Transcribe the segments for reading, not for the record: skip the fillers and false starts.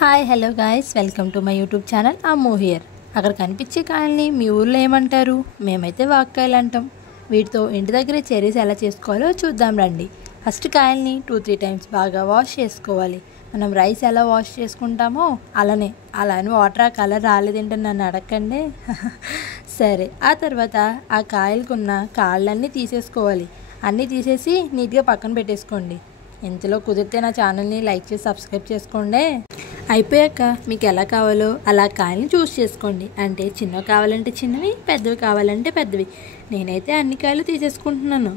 Hi hello guys, welcome to my YouTube channel Ammu here. అక్కడ కనిపించే కాయల్ని మీ ఊర్లో ఏమంటారు? మేమైతే వాక్కాయలు అంటాం. వీటితో ఇంటి దగ్గర చెర్రీస్ ఎలా చేసుకోవాలో చూద్దాం రండి. ఫస్ట్ కాయల్ని 2-3 టైమ్స్ బాగా వాష్ చేసుకోవాలి. మనం రైస్ ఎలా వాష్ చేసుకుంటామో అలానే వాటర్ ఆ కలర్ రాలేదేంటని నన్ను అడగండి. సరే, ఆ తర్వాత ఆ కాయలకున్న కాళ్ళన్నీ తీసేసుకోవాలి. అన్నీ తీసేసి నీట్గా పక్కన పెట్టేసుకోండి. ఇంతలో కుదిరితే నా ఛానల్ని లైక్ చేసి సబ్స్క్రైబ్ చేసుకోండి. అయిపోయాక మీకు ఎలా కావాలో అలా కాయల్ని చూస్ చేసుకోండి. అంటే చిన్నవి కావాలంటే చిన్నవి, పెద్దవి కావాలంటే పెద్దవి. నేనైతే అన్ని కాయలు తీసేసుకుంటున్నాను.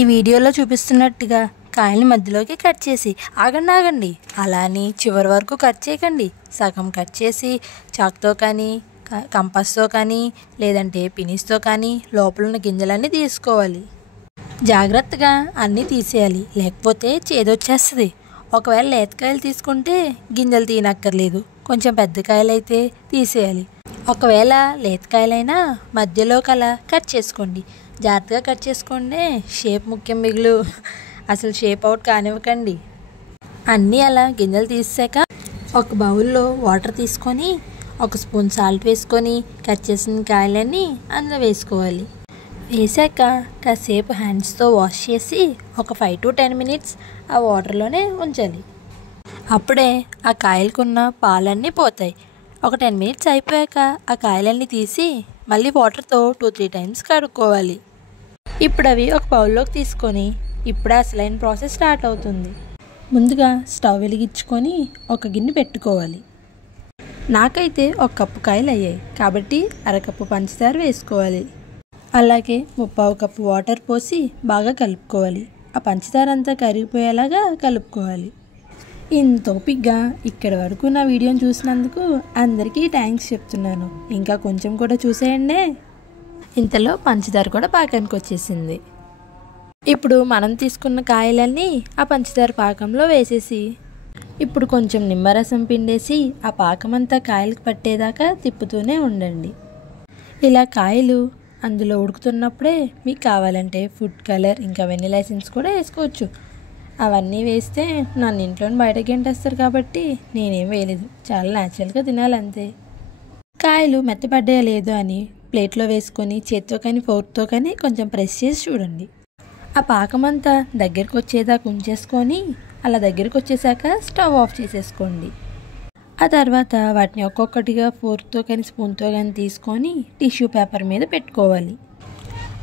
ఈ వీడియోలో చూపిస్తున్నట్టుగా కాయల్ని మధ్యలోకి కట్ చేసి ఆగండి. అలా అని చివరి వరకు కట్ చేయకండి. సగం కట్ చేసి చాక్తో కానీ, కంపస్తో కానీ, లేదంటే పినిస్తో కానీ లోపల ఉన్న గింజలన్నీ తీసుకోవాలి. జాగ్రత్తగా అన్నీ తీసేయాలి, లేకపోతే చేదొచ్చేస్తుంది. ఒకవేళ లేతకాయలు తీసుకుంటే గింజలు తీయనక్కర్లేదు. కొంచెం పెద్ద కాయలు అయితే తీసేయాలి. ఒకవేళ లేతకాయలైనా మధ్యలో కలా కట్ చేసుకోండి. జాగ్రత్తగా కట్ చేసుకోండి. షేప్ ముఖ్యం మిగులు. అసలు షేప్ అవుట్ కానివ్వకండి. అన్నీ అలా గింజలు తీసాక ఒక బౌల్లో వాటర్ తీసుకొని 1 స్పూన్ సాల్ట్ వేసుకొని కట్ చేసిన కాయలన్నీ అందులో వేసుకోవాలి. వేసాక కాసేపు హ్యాండ్స్తో వాష్ చేసి ఒక 5-10 మినిట్స్ ఆ వాటర్లోనే ఉంచాలి. అప్పుడే ఆ కాయలకున్న పాలన్నీ పోతాయి. ఒక 10 మినిట్స్ అయిపోయాక ఆ కాయలన్నీ తీసి మళ్ళీ వాటర్తో 2-3 టైమ్స్ కడుక్కోవాలి. ఇప్పుడు అవి ఒక బౌల్లోకి తీసుకొని ఇప్పుడే అసలైన ప్రాసెస్ స్టార్ట్ అవుతుంది. ముందుగా స్టవ్ వెలిగించుకొని ఒక గిన్నె పెట్టుకోవాలి. నాకైతే 1 కప్పు కాయలు అయ్యాయి కాబట్టి 1/2 కప్పు పంచదార వేసుకోవాలి. అలాగే 1/4 కప్పు వాటర్ పోసి బాగా కలుపుకోవాలి. ఆ పంచదార అంతా కరిగిపోయేలాగా కలుపుకోవాలి. ఇంత ఓపికగా ఇక్కడి వరకు నా వీడియోని చూసినందుకు అందరికీ థ్యాంక్స్ చెప్తున్నాను. ఇంకా కొంచెం కూడా చూసేయండి. ఇంతలో పంచదార కూడా పాకానికి వచ్చేసింది. ఇప్పుడు మనం తీసుకున్న కాయలన్నీ ఆ పంచదార పాకంలో వేసేసి ఇప్పుడు కొంచెం నిమ్మరసం పిండేసి ఆ పాకమంతా కాయలకు పట్టేదాకా తిప్పుతూనే ఉండండి. ఇలా కాయలు అందులో ఉడుకుతున్నప్పుడే మీకు కావాలంటే ఫుడ్ కలర్ ఇంకా వెనిలా ఎసెన్స్ కూడా వేసుకోవచ్చు. అవన్నీ వేస్తే నన్ను ఇంట్లోని బయటకి గెంటేస్తారు కాబట్టి నేనేం వేయలేదు. చాలా న్యాచురల్గా తినాలంతే. కాయలు మెత్తపడ్డాయో లేదో అని ప్లేట్లో వేసుకొని చేత్తో కానీ ఫోర్క్తో కానీ కొంచెం ప్రెస్ చేసి చూడండి. ఆ పాకమంతా దగ్గరికి వచ్చేదాకా ఉంచేసుకొని అలా దగ్గరికి వచ్చేసాక స్టవ్ ఆఫ్ చేసేసుకోండి. ఆ తర్వాత వాటిని ఒక్కొక్కటిగా ఫోర్క్తో కానీ స్పూన్తో కానీ తీసుకొని టిష్యూ పేపర్ మీద పెట్టుకోవాలి.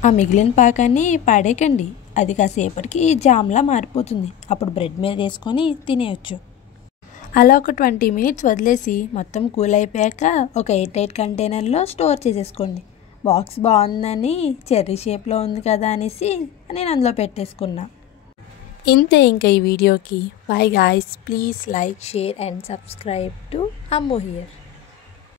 ఆ మిగిలిన పాకాన్ని పాడేయకండి. అది కాసేపటికి జామ్లా మారిపోతుంది. అప్పుడు బ్రెడ్ మీద వేసుకొని తినేయచ్చు. అలా ఒక 20 మినిట్స్ వదిలేసి మొత్తం కూల్ అయిపోయాక ఒక ఎయిర్ టైట్ కంటైనర్లో స్టోర్ చేసేసుకోండి. బాక్స్ బాగుందని చెర్రీ షేప్లో ఉంది కదా అనేసి నేను అందులో పెట్టేసుకున్నా. ఇంతే ఇంకా ఈ వీడియోకి. Bye guys, please like, share and subscribe to Ammu here.